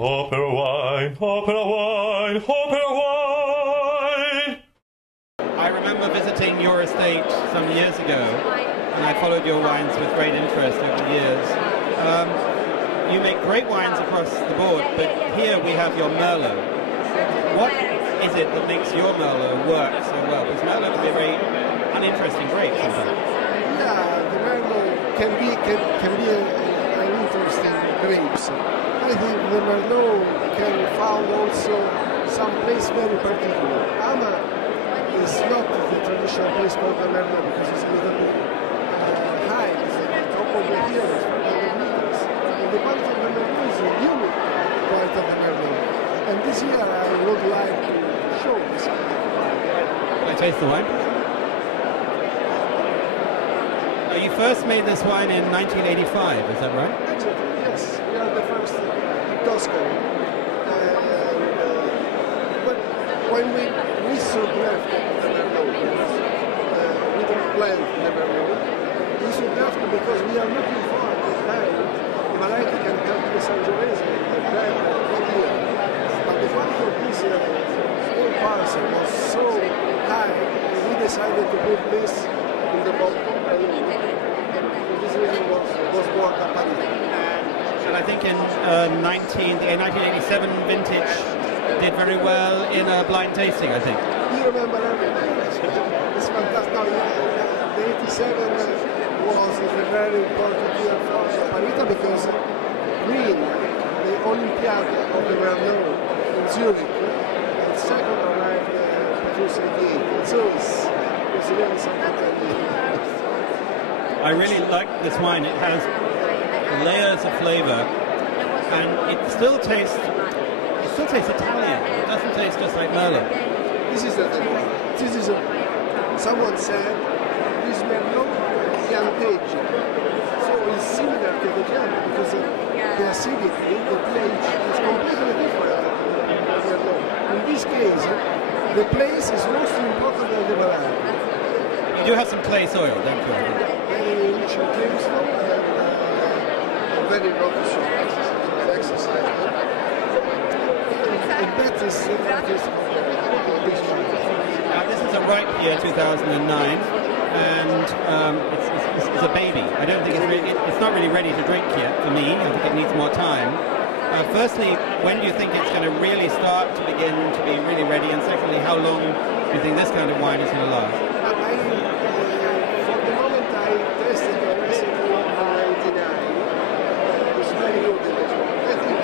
OperaWine, OperaWine, OperaWine! I remember visiting your estate some years ago, and I followed your wines with great interest over the years. You make great wines across the board, but here we have your Merlot. What is it that makes your Merlot work so well? Because Merlot can be a very uninteresting grape sometimes. Yeah, the Merlot can be an interesting grapes. I think the Merlot can found also some place very particular. Ama is not the traditional place for the Merlot because it's a little bit high. It's at the top of the hills, and the part of the Merlot is a unique part of the Merlot. And this year I would like to show this. Can I taste the wine? You first made this wine in 1985, is that right? Yes, we are the first in Tuscany. When we survived the Merlot, we don't plant the Merlot. We survived because we are looking for the time variety can help the Sangiovese and then year. But the quality of this whole parcel was so high, we decided to put this in the bottom. This reason was born a Paris. And I think in the 1987 vintage did very well in a blind tasting, I think. You remember everything. It's fantastic. Now, the 87 was a very important year for Parita because Green, the Olympiad of the Merlot in Zurich, and second arrived Patrice Seguin. So it's really something. I really like this wine. It has layers of flavor, and it still tastes Italian. It doesn't taste just like Merlot. This is someone said this Merlot Chianti. So it's similar to the Chianti because the acidity, the pH is completely different than Merlot. In this case, the place is most important than the variety. You do have some clay soil, don't you? Very rich in limestone and very rocky soil. Exercise. And that is this one. This is a ripe year, 2009, and it's a baby. I don't think it's not really ready to drink yet for me. I think it needs more time. Firstly, when do you think it's going to really start to begin to be really ready? And secondly, how long do you think this kind of wine is going to last? For the moment, I tested the recipe in 99. It's very good. I think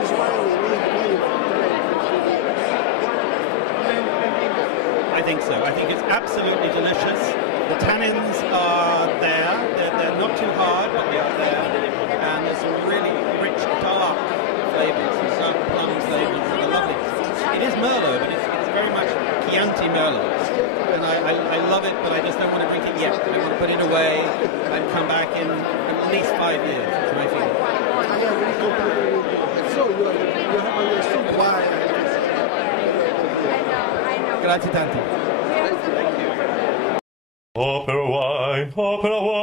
this wine will need minimum 10-15 years. I think so. I think it's absolutely delicious. The tannins are there. They're not too hard, but they are there. And there's some really rich, dark flavors, some dark plum flavors that are lovely. It is Merlot, but it's very much Chianti Merlot. And I love it, but I just don't want to drink it yet. I want to put it away and come back in at least 5 years. That's my feeling. So you have understood why. Grazie tanto. OperaWine, OperaWine!